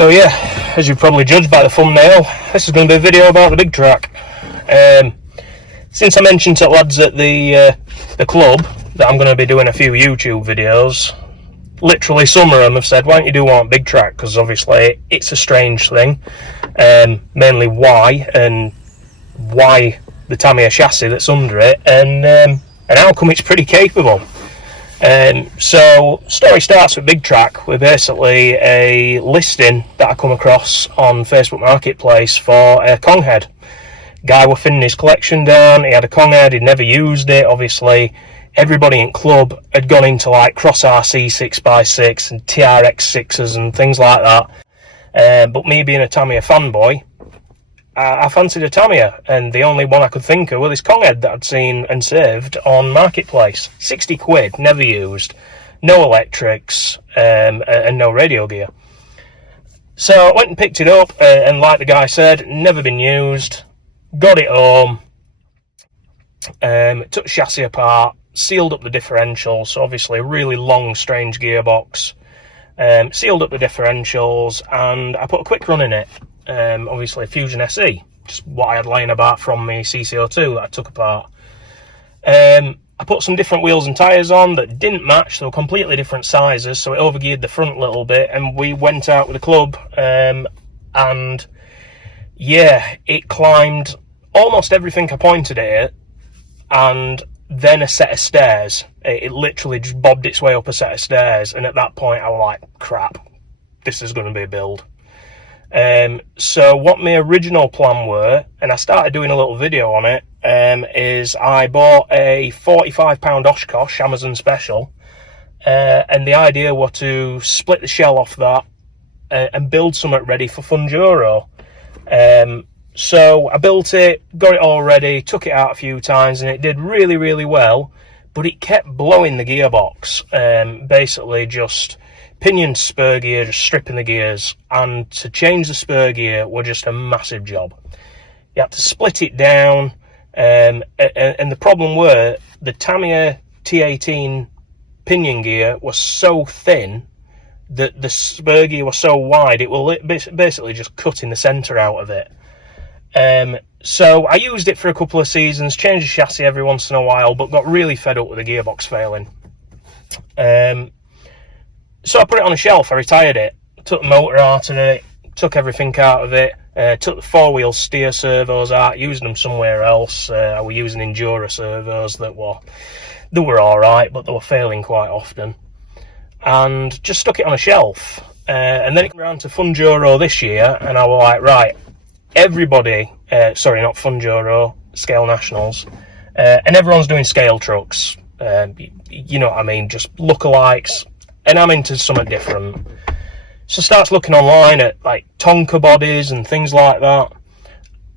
So yeah, as you've probably judged by the thumbnail, this is going to be a video about the BigTrak. Since I mentioned to lads at the club that I'm going to be doing a few YouTube videos, literally some of them have said, why don't you do one on BigTrak, because obviously it's a strange thing, mainly why the Tamiya chassis that's under it, and how come it's pretty capable. So story starts with BigTrak with basically a listing that I come across on Facebook Marketplace for a Kong head. Guy was thinning his collection down, he had a Kong head, he'd never used it. Obviously everybody in club had gone into like Cross RC 6x6 and TRX 6s and things like that, but me being a Tamiya fanboy, I fancied a Tamiya, and the only one I could think of was this Kong head that I'd seen and saved on Marketplace. 60 quid, never used, no electrics, and no radio gear. So I went and picked it up, and like the guy said, never been used. Got it home, took the chassis apart, sealed up the differentials, so obviously a really long, strange gearbox. Sealed up the differentials, and I put a quick run in it. Obviously a Fusion SE, just what I had lying about from my CCO2 that I took apart. I put some different wheels and tyres on that didn't match, they were completely different sizes, so it overgeared the front a little bit, and we went out with the club, and yeah, it climbed almost everything I pointed at it, and then a set of stairs. It literally just bobbed its way up a set of stairs, and at that point I was like, crap, this is going to be a build. So what my original plan were, and I started doing a little video on it, is I bought a £45 Oshkosh Amazon special, and the idea was to split the shell off that and build something ready for Funjuro. So I built it, got it all ready, took it out a few times, and it did really, really well, but it kept blowing the gearbox, basically just pinion spur gear, just stripping the gears, and to change the spur gear was just a massive job. You had to split it down, and the problem were the Tamiya T18 pinion gear was so thin that the spur gear was so wide it will basically just cut in the centre out of it. So I used it for a couple of seasons, changed the chassis every once in a while, but got really fed up with the gearbox failing. So I put it on a shelf, I retired it, took the motor out of it, took everything out of it, took the four-wheel steer servos out, used them somewhere else. I was using Endura servos that were alright, but they were failing quite often. And just stuck it on a shelf. And then it came around to Funjuro this year, and I was like, right, everybody, sorry, not Funjuro, Scale Nationals, and everyone's doing scale trucks. You know what I mean, just lookalikes. And I'm into something different. So I started looking online at like Tonka bodies and things like that.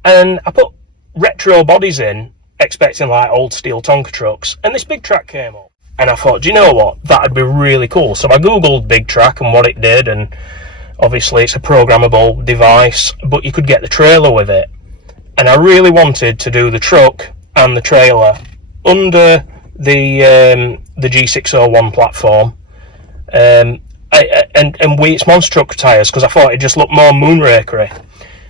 And I put retro bodies in, expecting like old steel Tonka trucks. And this BigTrak came up. And I thought, do you know what? That'd be really cool. So I Googled BigTrak and what it did. And obviously it's a programmable device, but you could get the trailer with it. And I really wanted to do the truck and the trailer under the G601 platform. And with its monster truck tyres, because I thought it just looked more moonrakery.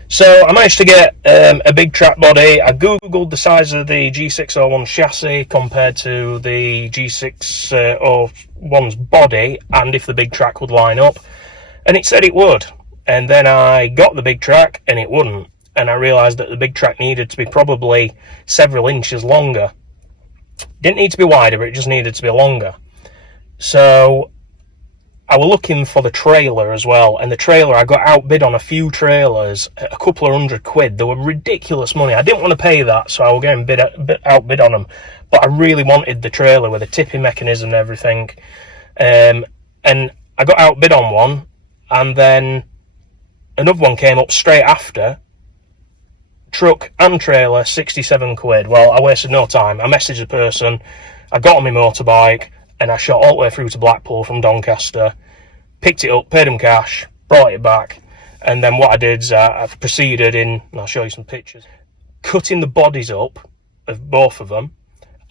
So I managed to get a BigTrak body. I googled the size of the G601 chassis compared to the G601's body, and if the BigTrak would line up, and it said it would. And then I got the BigTrak and it wouldn't, and I realised that the BigTrak needed to be probably several inches longer. Didn't need to be wider, but it just needed to be longer. So I was looking for the trailer as well, and the trailer, I got outbid on a few trailers, a couple of £100. They were ridiculous money. I didn't want to pay that, so I was getting outbid on them, but I really wanted the trailer with a tipping mechanism and everything. And I got outbid on one, and then another one came up straight after, truck and trailer, 67 quid. Well, I wasted no time. I messaged the person, I got on my motorbike, and I shot all the way through to Blackpool from Doncaster, picked it up, paid him cash, brought it back, and then what I did is I proceeded in, and I'll show you some pictures, cutting the bodies up of both of them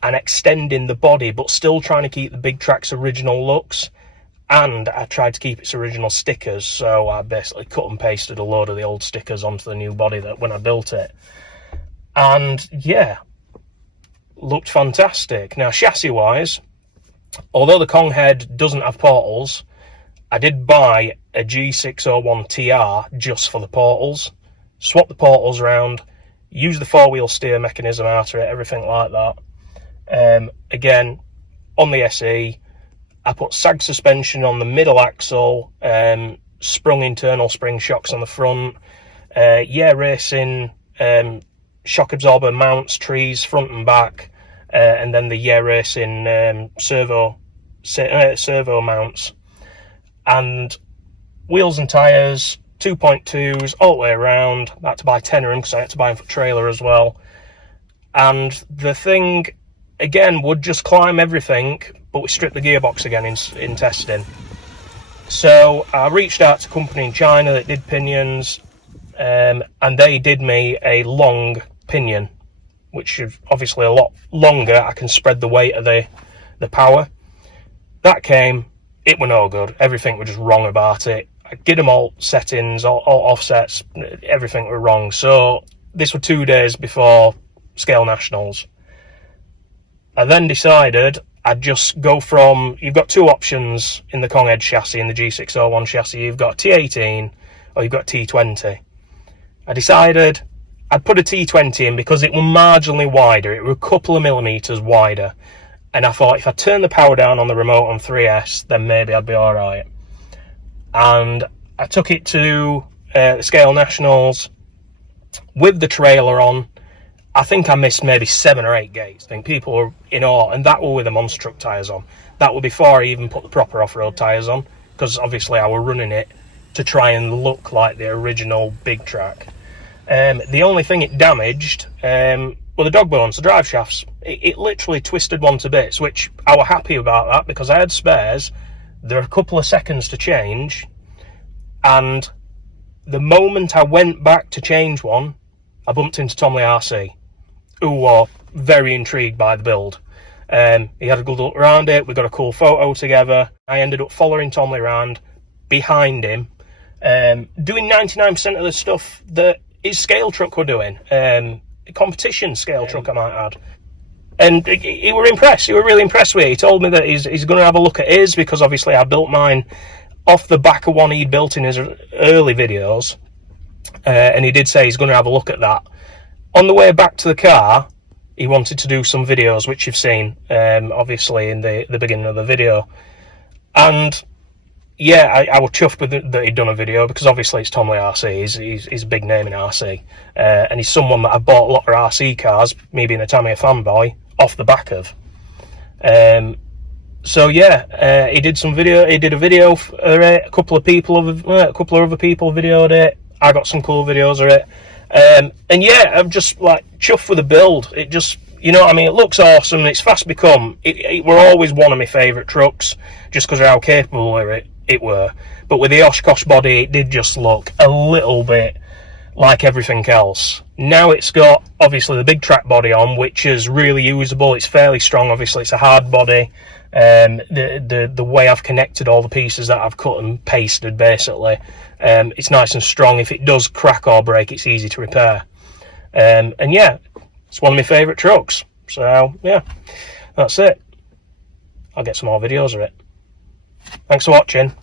and extending the body, but still trying to keep the BigTrak's original looks. and I tried to keep its original stickers, so I basically cut and pasted a load of the old stickers onto the new body that when I built it. And yeah, looked fantastic. Now, chassis wise, although the Kong head doesn't have portals, I did buy a G601 TR just for the portals. Swap the portals around, use the four-wheel steer mechanism out of it, everything like that. Again, on the SE, I put sag suspension on the middle axle, sprung internal spring shocks on the front, racing shock absorber mounts, trees front and back, and then the racing servo mounts, and wheels and tyres, 2.2s all the way around. I had to buy 10 of them because I had to buy them for trailer as well. And the thing, again, would just climb everything, but we stripped the gearbox again in testing. So I reached out to a company in China that did pinions, and they did me a long pinion, which is obviously a lot longer. I can spread the weight of the power. That came, it were no good. Everything was just wrong about it. I did them all settings, all offsets, everything were wrong. So this were 2 days before Scale Nationals. I then decided I'd just go from, you've got two options in the Kong head chassis, in the G601 chassis. You've got T18 or you've got T20. I decided I'd put a T20 in because it was marginally wider. It was a couple of millimetres wider. And I thought if I turn the power down on the remote on 3S, then maybe I'd be all right. And I took it to the Scale Nationals with the trailer on. I think I missed maybe 7 or 8 gates. I think people were in awe, and that were with the monster truck tyres on. That was before I even put the proper off-road tyres on, because obviously I were running it to try and look like the original BigTrak. The only thing it damaged were the dog bones, the drive shafts. It literally twisted one to bits, which I was happy about that because I had spares. There were a couple of seconds to change, and the moment I went back to change one, I bumped into Tom Lee RC, who was very intrigued by the build. He had a good look around it, we got a cool photo together. I ended up following Tom Lee around behind him, doing 99% of the stuff that his scale truck were doing. Competition scale truck, I might add. And he were impressed. He were really impressed with it. He told me that he's going to have a look at his, because obviously I built mine off the back of one he'd built in his early videos. And he did say he's going to have a look at that. On the way back to the car, he wanted to do some videos, which you've seen, obviously, in the beginning of the video. And yeah, I was chuffed with that he'd done a video, because obviously it's Tom Lee RC. He's a big name in RC. And he's someone that I've bought a lot of RC cars, me being a Tamiya fanboy, off the back of. So yeah, he did some video. He did a video for it. A couple of other people videoed it. I got some cool videos of it. And yeah, I'm just like chuffed with the build. It just, you know what I mean, it looks awesome. It's fast become, it were always one of my favourite trucks, just because of how capable it were. But with the Oshkosh body, it did just look a little bit like everything else. Now it's got obviously the BigTrak body on, which is really usable. It's fairly strong. Obviously it's a hard body. The way I've connected all the pieces that I've cut and pasted, basically, it's nice and strong. If it does crack or break, it's easy to repair. And yeah, it's one of my favourite trucks. So yeah, that's it. I'll get some more videos of it. Thanks for watching.